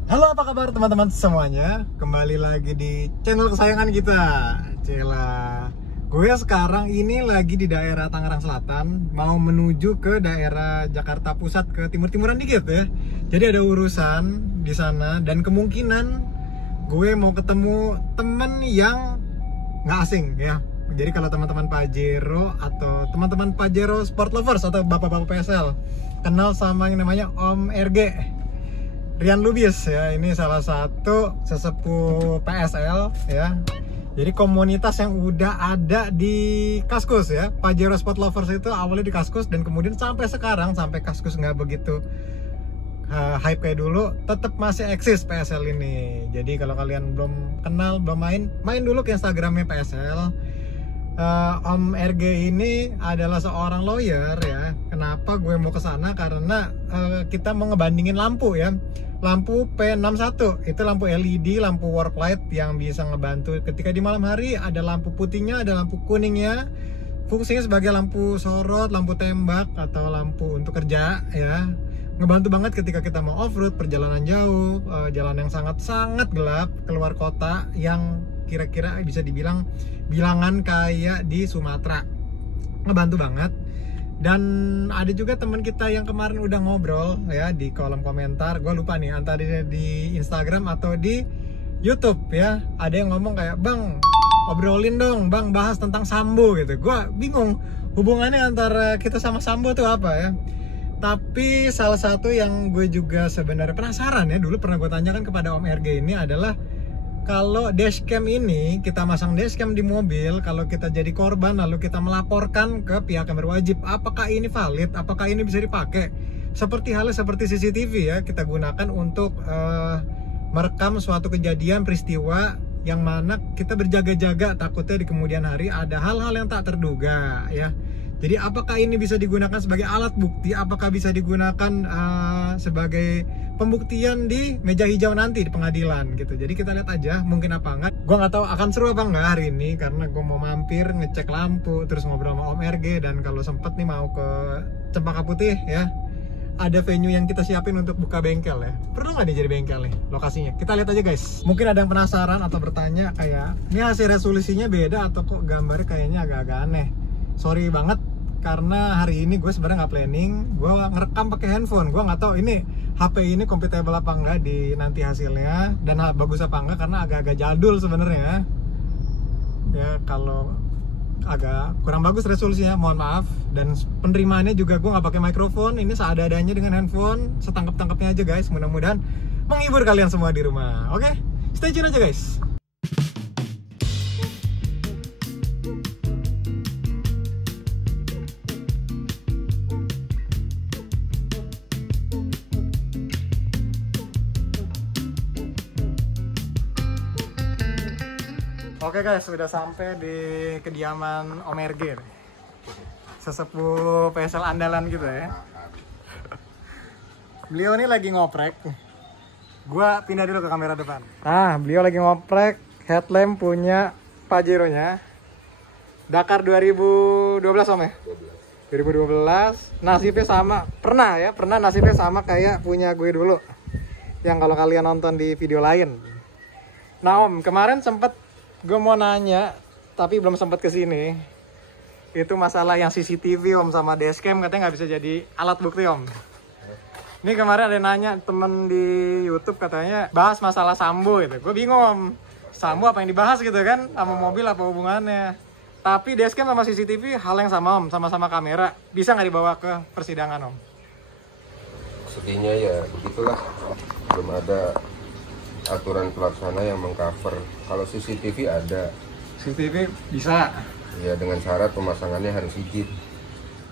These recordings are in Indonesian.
Halo, apa kabar teman-teman semuanya? Kembali lagi di channel kesayangan kita. Cila. Gue sekarang ini lagi di daerah Tangerang Selatan, mau menuju ke daerah Jakarta Pusat, ke timur-timuran dikit ya. Jadi ada urusan di sana dan kemungkinan gue mau ketemu temen yang nggak asing ya. Jadi kalau teman-teman Pajero atau teman-teman Pajero Sport Lovers atau bapak-bapak PSL kenal sama yang namanya Om RG Rian Lubis ya, ini salah satu sesepuh PSL ya. Jadi komunitas yang udah ada di Kaskus ya. Pajero Sport Lovers itu awalnya di Kaskus dan kemudian sampai sekarang, sampai Kaskus nggak begitu hype kayak dulu, tetap masih eksis PSL ini. Jadi kalau kalian belum kenal, belum main dulu ke Instagramnya PSL. Om RG ini adalah seorang lawyer ya. Kenapa gue mau ke sana? Karena kita mau ngebandingin lampu ya. Lampu P61 itu lampu LED, lampu work light yang bisa ngebantu ketika di malam hari. Ada lampu putihnya, ada lampu kuningnya. Fungsinya sebagai lampu sorot, lampu tembak atau lampu untuk kerja ya. Ngebantu banget ketika kita mau off-road, perjalanan jauh, jalan yang sangat-sangat gelap, keluar kota yang kira-kira bisa dibilang bilangan kayak di Sumatera. Ngebantu banget. Dan ada juga teman kita yang kemarin udah ngobrol ya di kolom komentar. Gue lupa nih antara di Instagram atau di YouTube ya. Ada yang ngomong kayak, "Bang, obrolin dong, Bang, bahas tentang Sambo" gitu. Gue bingung hubungannya antara kita sama Sambo tuh apa ya. Tapi salah satu yang gue juga sebenarnya penasaran ya, dulu pernah gue tanyakan kepada Om RG ini adalah, kalau dashcam ini, kita masang dashcam di mobil, kalau kita jadi korban lalu kita melaporkan ke pihak yang berwajib, apakah ini valid, apakah ini bisa dipakai? Seperti halnya seperti CCTV ya, kita gunakan untuk merekam suatu kejadian, peristiwa yang mana kita berjaga-jaga takutnya di kemudian hari ada hal-hal yang tak terduga ya. Jadi apakah ini bisa digunakan sebagai alat bukti, apakah bisa digunakan sebagai pembuktian di meja hijau nanti di pengadilan gitu. Jadi kita lihat aja mungkin apa enggak. Gua nggak tahu akan seru apa enggak hari ini, karena gue mau mampir ngecek lampu terus ngobrol sama Om RG. Dan kalau sempet nih mau ke Cempaka Putih ya, ada venue yang kita siapin untuk buka bengkel ya. Perlu nggak nih jadi bengkel nih lokasinya? Kita lihat aja guys. Mungkin ada yang penasaran atau bertanya kayak, ini hasil resolusinya beda atau kok gambarnya kayaknya agak-agak aneh. Sorry banget, karena hari ini gue sebenarnya nggak planning, gue ngerekam pakai handphone. Gue nggak tahu ini HP ini compatible apa enggak di nanti hasilnya dan bagus apa enggak, karena agak-agak jadul sebenarnya ya. Kalau agak kurang bagus resolusinya, mohon maaf. Dan penerimaannya juga gue nggak pakai mikrofon, ini seadanya dengan handphone, setangkap-tangkapnya aja guys. Mudah-mudahan menghibur kalian semua di rumah. Oke, stay tune aja guys. Oke guys, sudah sampai di kediaman Om RG nih. Sesepuh PSL andalan gitu ya. Beliau ini lagi ngoprek. Gua pindah dulu ke kamera depan. Nah, beliau lagi ngoprek headlamp punya Pajero-nya. Dakar 2012 Om ya? 2012. Nasibnya sama. Pernah nasibnya sama kayak punya gue dulu. Yang kalau kalian nonton di video lain. Nah Om, kemarin sempet gue mau nanya, tapi belum sempat kesini. Itu masalah yang CCTV Om sama dashcam, katanya nggak bisa jadi alat bukti Om. Ini kemarin ada nanya temen di YouTube, katanya bahas masalah Sambo gitu. Gue bingung Om, Sambo apa yang dibahas gitu kan, sama mobil apa hubungannya. Tapi dashcam sama CCTV hal yang sama Om, sama-sama kamera. Bisa nggak dibawa ke persidangan Om? Sedihnya ya begitulah, belum ada aturan pelaksana yang mengcover. Kalau CCTV ada. CCTV bisa. Ya dengan syarat pemasangannya harus izin.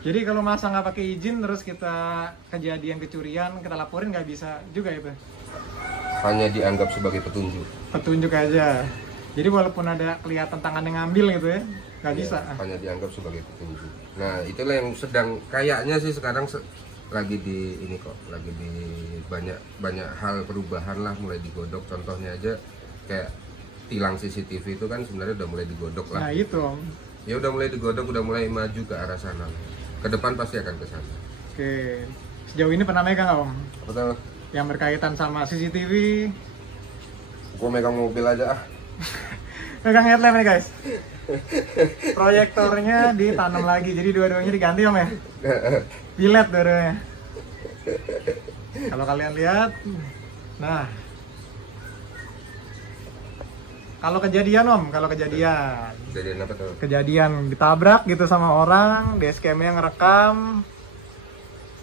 Jadi kalau masang nggak pakai izin terus kita kejadian kecurian kita laporin, nggak bisa juga itu? Hanya dianggap sebagai petunjuk. Petunjuk aja. Jadi walaupun ada kelihatan tangan yang ngambil gitu ya, nggak bisa. Hanya dianggap sebagai petunjuk. Nah itulah yang sedang kayaknya sih sekarang lagi di ini kok, lagi di banyak hal perubahan lah, mulai digodok. Contohnya aja kayak tilang CCTV itu kan sebenarnya udah mulai digodok lah. Nah itu Om. Ya udah mulai digodok, udah mulai maju ke arah sana. Ke depan pasti akan ke sana. Oke. Sejauh ini pernah megang Om? Betul. yang berkaitan sama CCTV. Gue megang mobil aja ah. Pegang headlamp nih guys. Proyektornya ditanam lagi, jadi dua-duanya diganti om ya. Pilet dua-duanya. Kalau kalian lihat, nah. Kalau kejadian om, Kejadian apa tuh? kejadian ditabrak gitu sama orang, dashcam-nya ngerekam.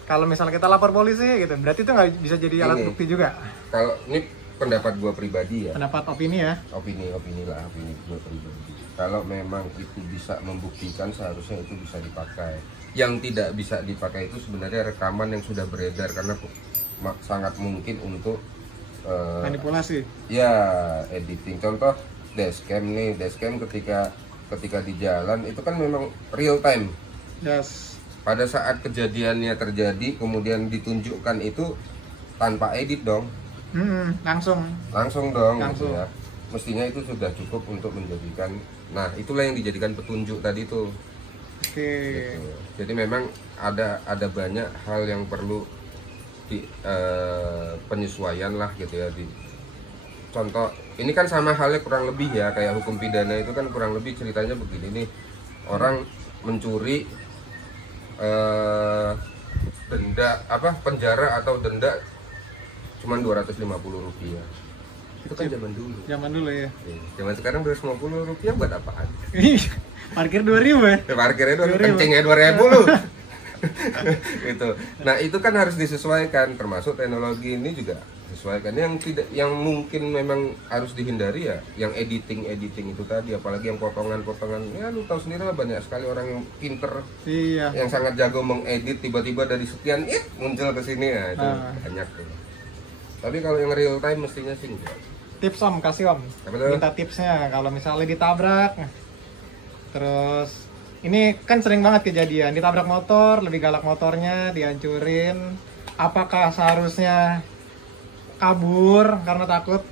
Kalau misalnya kita lapor polisi gitu, berarti itu nggak bisa jadi alat bukti juga. Kalau ini pendapat gue pribadi ya. Pendapat opini ya. Opini gue pribadi. Kalau memang itu bisa membuktikan, seharusnya itu bisa dipakai. Yang tidak bisa dipakai itu sebenarnya rekaman yang sudah beredar, karena sangat mungkin untuk Manipulasi. ya editing. Contoh dashcam nih, dashcam ketika di jalan itu kan memang real time. Yes. Pada saat kejadiannya terjadi kemudian ditunjukkan itu tanpa edit dong. Langsung Dong gitu ya. Mestinya itu sudah cukup untuk menjadikan, nah itulah yang dijadikan petunjuk tadi tuh. Oke. Gitu. Jadi memang ada banyak hal yang perlu penyesuaian lah gitu ya. Contoh ini kan sama halnya kurang lebih ya kayak hukum pidana itu kan kurang lebih ceritanya begini nih, orang mencuri denda penjara atau denda cuman Rp250. Itu kan zaman dulu Ya. Zaman sekarang Rp250 buat apaan? Parkir 2.000 ya. Parkirnya 2.000, kencingnya 2.000 lu. Gitu. Nah itu kan harus disesuaikan, termasuk teknologi ini juga sesuaikan. Yang mungkin memang harus dihindari ya yang editing itu tadi, apalagi yang potongan ya lu tahu sendiri lah, banyak sekali orang yang pinter, yang sangat jago mengedit, tiba-tiba dari sekian muncul ke sini ya, itu banyak tuh. Tapi kalau yang real time mestinya sih enggak. Tips om, kasih om. Minta tipsnya kalau misalnya ditabrak, terus ini kan sering banget kejadian ditabrak motor, lebih galak motornya, dihancurin. Apakah seharusnya kabur karena takut?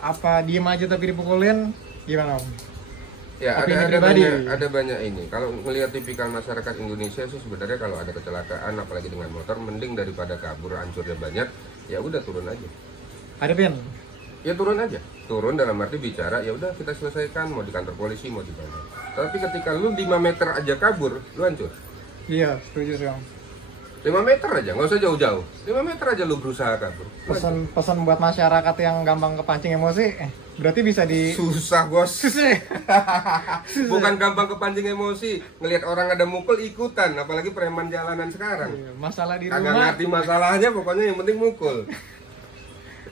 Apa diem aja tapi dipukulin? Gimana om? Ya ada banyak ini. Kalau melihat tipikal masyarakat Indonesia sih sebenarnya kalau ada kecelakaan apalagi dengan motor, mending daripada kabur hancurnya banyak, ya udah turun aja. Hadapin. Ya turun aja. Turun dalam arti bicara ya udah kita selesaikan, mau di kantor polisi mau di mana. Tapi ketika lu 5 meter aja kabur, lu hancur. Iya, setuju sih om. 5 meter aja, nggak usah jauh-jauh. 5 meter aja lu berusaha kabur. Pesan buat masyarakat yang gampang kepancing emosi, berarti bisa di... Susah bos. Bukan gampang kepancing emosi, ngelihat orang ada mukul ikutan, apalagi preman jalanan sekarang. Iya, masalah di rumah. Agak ngerti masalahnya, pokoknya yang penting mukul.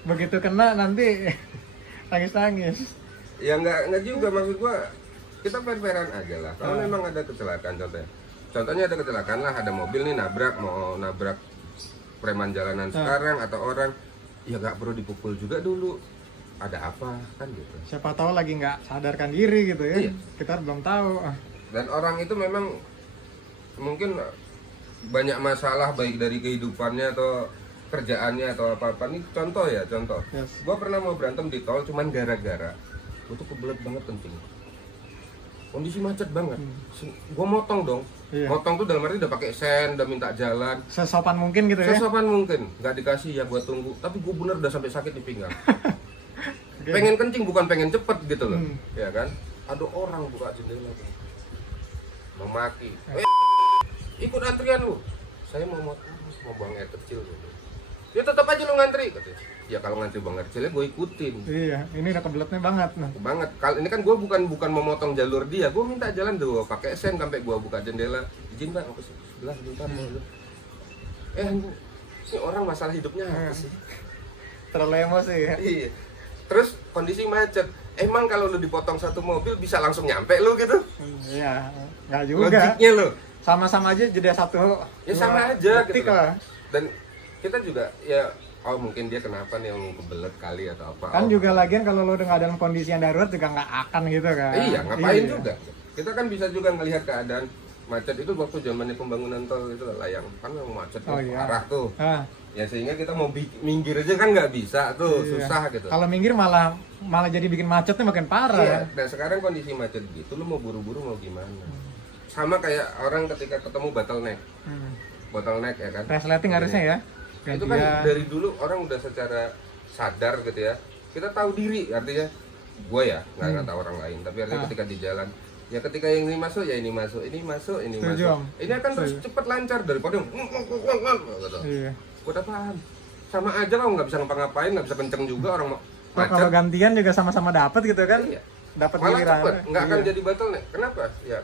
Begitu kena nanti nangis-nangis. Ya nggak juga, maksud gua kita fair-fairan aja lah. Kalau memang ada kecelakaan contohnya ada kecelakaan lah, ada mobil nih mau nabrak preman jalanan sekarang atau orang, ya nggak perlu dipukul juga dulu. Ada apa kan gitu. Siapa tahu lagi nggak sadarkan diri gitu ya. Iya. Kita belum tahu. Dan orang itu memang mungkin banyak masalah baik dari kehidupannya atau kerjaannya atau apa-apa. Nih contoh. Yes. Gua pernah mau berantem di tol cuman gara-gara gua tuh kebelet banget kencing. Kondisi macet banget. Gua motong dong. Iya. Motong tuh dalam arti udah pakai sen, udah minta jalan. Sesopan mungkin gitu ya. Sesopan mungkin. Nggak dikasih ya gua tunggu. Tapi gua bener udah sampai sakit di pinggang. Okay. Pengen kencing bukan pengen cepet gitu loh. Ya kan? Ada orang buka jendela tuh. Memaki. Ikut antrian lu. Saya mau buang air kecil gitu. Ya tetap aja lu ngantri katanya. Ya kalau ngantri buang air kecilnya gue ikutin. Iya, ini udah kebeletnya banget nah. Banget. Kalau ini kan gue bukan mau motong jalur dia, gue minta jalan dulu, pakai sen sampai gue buka jendela. Izin Pak, ke sebelah bentar dulu. Ini orang masalah hidupnya apa sih? Terlalu emosi ya. Iya. Terus kondisi macet. Emang kalau lu dipotong satu mobil bisa langsung nyampe lu gitu? Iya, nggak juga. Logiknya lu. Sama-sama aja jeda satu. Ya sama aja gitu. Lah. Dan kita juga ya mungkin dia kenapa nih yang kebelet kali atau apa. Kan juga lagian kalau lu udah nggak dalam kondisi yang darurat juga nggak akan gitu kan. Iya, ngapain juga. Kita kan bisa juga ngelihat keadaan macet itu waktu zamannya pembangunan tol itu lah yang kan yang macet parah tuh. Ya sehingga kita mau minggir aja kan nggak bisa tuh, susah gitu. Kalau minggir malah jadi bikin macetnya makin parah. Iya, dan sekarang kondisi macet gitu lu mau buru-buru mau gimana? Sama kayak orang ketika ketemu bottleneck. Bottleneck ya kan. Resleting harusnya ya. Itu kan dari dulu orang udah secara sadar gitu ya. Kita tahu diri, artinya gue ya nggak tahu orang lain, tapi artinya ketika di jalan ya, ketika yang ini masuk ya ini masuk, ini masuk, ini masuk, ini akan terus cepet lancar daripada gitu. Iya. Udah paham, sama aja kalau nggak bisa ngapa-ngapain, nggak bisa kenceng juga orang macet. Kalau gantian juga sama-sama dapat gitu kan? Iya. Dapat Malah giliran. cepet, nggak akan jadi bottleneck. Kenapa? Ya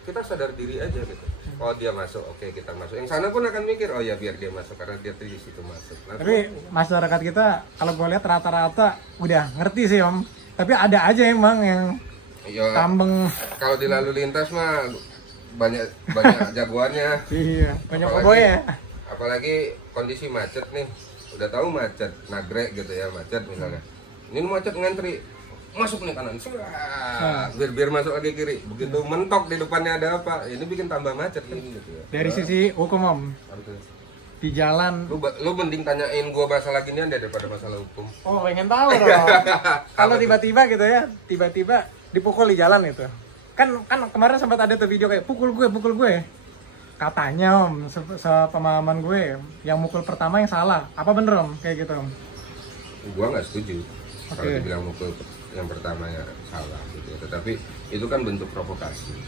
kita sadar diri aja gitu. Oh dia masuk, oke kita masuk. Yang sana pun akan mikir, oh ya biar dia masuk karena dia di situ masuk. Nah, tapi masyarakat kita kalau gue lihat rata-rata udah ngerti sih Om. Tapi ada aja emang yang tambeng. Kalau di lalu lintas mah banyak jagoannya. Iya, banyak boy ya. Apalagi kondisi macet nih. Udah tahu macet, nagrek gitu ya, macet misalnya. Ini macet ngantri. Masuk nih kanan, biar masuk lagi kiri. Begitu mentok di depannya ada apa, ini bikin tambah macet kan gitu ya. Dari sisi hukum Om, di jalan lu mending tanyain gua masalah ginian daripada masalah hukum. Oh pengen tahu dong. Kalau tiba-tiba gitu ya, tiba-tiba dipukul di jalan itu, kan kemarin sempat ada tuh video kayak pukul gue. Katanya Om, sepemahaman gue, yang mukul pertama yang salah. Apa bener Om kayak gitu Om? Gua nggak setuju kalau dibilang mukul yang pertamanya salah gitu ya. Tetapi itu kan bentuk provokasi.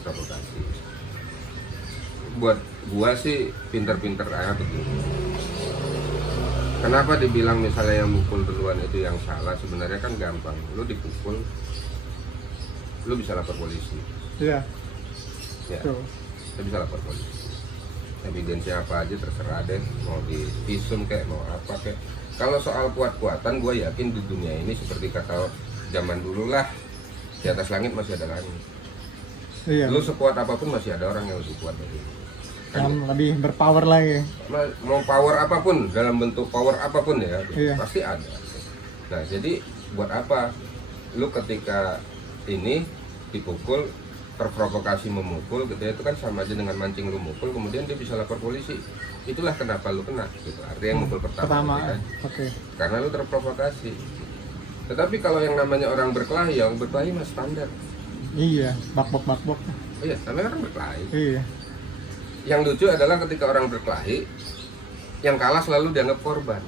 Provokasi. Buat gua sih pinter-pinter aja begini. Kenapa dibilang misalnya yang mukul duluan itu yang salah? Sebenarnya kan gampang. Lu dipukul, lu bisa lapor polisi. Iya. Ya. Lu bisa lapor polisi. Evidensinya apa aja terserah deh. Mau di visum kayak mau apa kayak. Kalau soal kuat-kuatan, gue yakin di dunia ini seperti kata zaman dulu lah, di atas langit masih ada langit. Iya. Lu sekuat apapun masih ada orang yang lebih kuat dari lu. Yang lebih berpower lagi. Mau power apapun, dalam bentuk power apapun ya, pasti ada. Nah jadi buat apa? Lu ketika ini dipukul, terprovokasi memukul gitu ya, itu kan sama aja dengan mancing lu mukul, kemudian dia bisa lapor polisi. Itulah kenapa lu kena gitu. Artinya yang mukul pertama kan? Karena lu terprovokasi. Tetapi kalau yang namanya orang berkelahi, yang berkelahi mah standar. Iya, bakbok. Iya, namanya orang berkelahi. Iya. Yang lucu adalah ketika orang berkelahi, yang kalah selalu dianggap korban.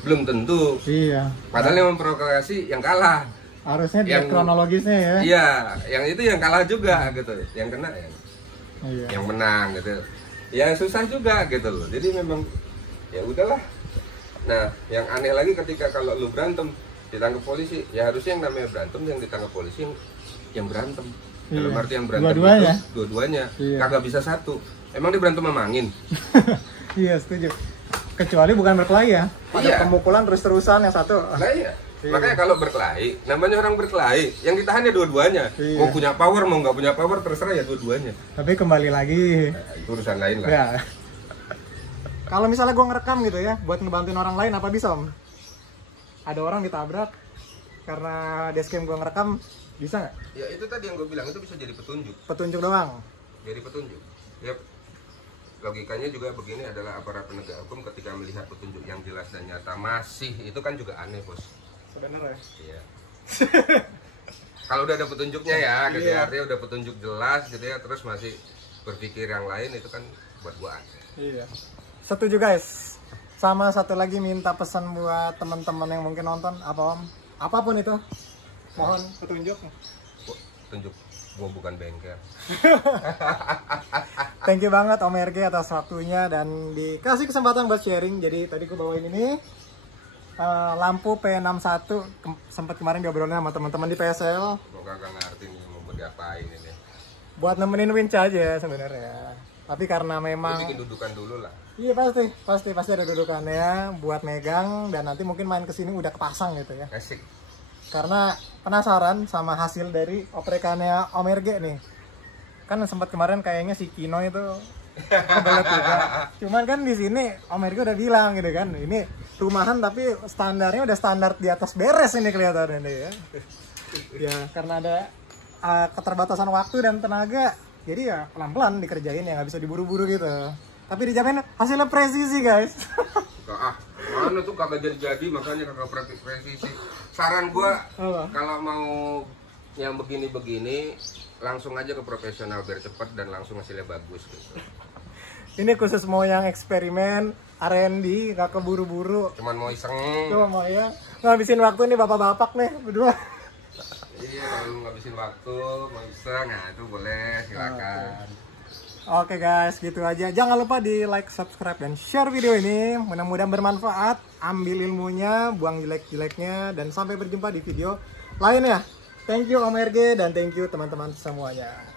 Belum tentu. Iya. Padahal yang memprovokasi yang kalah. Harusnya yang kronologisnya ya. Iya, yang itu yang kalah juga gitu. Yang kena yang menang gitu. Ya susah juga gitu loh. Jadi memang ya udahlah. Nah, yang aneh lagi ketika kalau lu berantem ditangkap polisi, ya harusnya yang namanya berantem yang ditangkap polisi yang berantem. Dalam arti yang berantem dua-duanya. Kagak bisa satu. Emang dia berantem sama angin? Iya, setuju. Kecuali bukan berkelahi ya. Pada pemukulan terus-terusan yang satu. Nah iya. Makanya kalau berkelahi, namanya orang berkelahi, yang ditahan ya dua-duanya. Mau punya power, mau nggak punya power, terserah ya dua-duanya. Tapi kembali lagi, itu urusan lain lah. Ya. Kalau misalnya gue ngerekam gitu ya, buat ngebantuin orang lain, apa bisa Om? Ada orang ditabrak, karena dashcam gue ngerekam, bisa nggak? Ya itu tadi yang gue bilang, itu bisa jadi petunjuk. Petunjuk doang? Jadi petunjuk. Ya, logikanya juga begini adalah aparat penegak hukum ketika melihat petunjuk yang jelas dan nyata masih, itu kan juga aneh bos. Sebenarnya. Iya. Kalau udah ada petunjuknya ya, gitu ya, artinya udah petunjuk jelas gitu ya, terus masih berpikir yang lain, itu kan buat gua aneh. Iya. Setuju guys. Sama satu lagi minta pesan buat teman-teman yang mungkin nonton, apa Om? Apapun itu. Mohon petunjuk. Petunjuk gua bukan bengkel. Thank you banget Om RG atas waktunya dan dikasih kesempatan buat sharing. Jadi tadi gua bawain ini lampu P61 sempat kemarin diobrolin sama teman-teman di PSL. Gua kagak ngerti nih mau diapain ini. Buat nemenin winch aja sebenarnya. Tapi karena memang bikin dudukan dulu lah. Iya pasti ada dudukannya buat megang dan nanti mungkin main kesini udah kepasang gitu ya. Asik. Karena penasaran sama hasil dari oprekannya Om RG nih. Kan sempat kemarin kayaknya si Kino itu kebelet juga. Cuman kan di sini Om RG udah bilang gitu kan, ini rumahan tapi standarnya udah standar di atas beres ini kelihatannya nih ya. Ya karena ada keterbatasan waktu dan tenaga, jadi ya pelan-pelan dikerjain ya nggak bisa diburu-buru gitu. Tapi dijamin hasilnya presisi guys. Mana tuh kagak jadi makanya kagak presisi. Saran gua kalau mau yang begini-begini langsung aja ke profesional biar cepet dan langsung hasilnya bagus gitu. Ini khusus mau yang eksperimen R&D, nggak keburu-buru. Cuman mau iseng. Cuma mau ya ngabisin waktu nih bapak-bapak nih berdua. Iya, kalau ngabisin waktu, mau iseng, nah itu boleh, silakan. Oke guys, gitu aja. Jangan lupa di like, subscribe, dan share video ini. Mudah-mudahan bermanfaat. Ambil ilmunya, buang jelek-jeleknya, dan sampai berjumpa di video lainnya. Thank you Om RG dan thank you teman-teman semuanya.